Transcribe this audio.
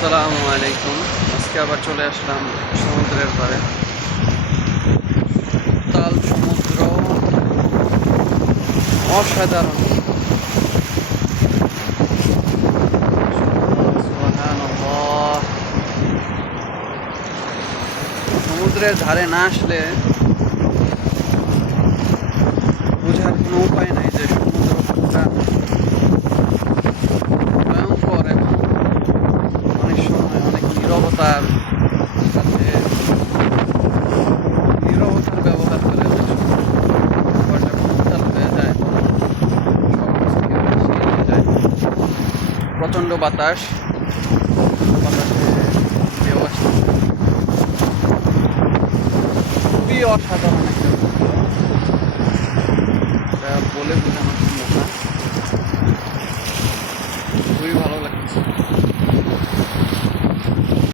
আসসালামু আলাইকুম। আজকে আবার চলে আসলাম সমুদ্রের পাড়ে। তাল সমুদ্র অসাধারণ। সুবহানাল্লাহ। সমুদ্রের ধারে না আসলে বোঝার কোনো উপায় নাই যে সমুদ্র কতটা ভয়ঙ্কর এবং অনেক সময় অনেক নীরবতার সাথে নীরবতার ব্যবহার করে অনেক সময় আবার যখন উত্তাল হয়ে যায় সব কিছুকে ভাসিয়ে নিয়ে যায়। প্রচণ্ড বাতাস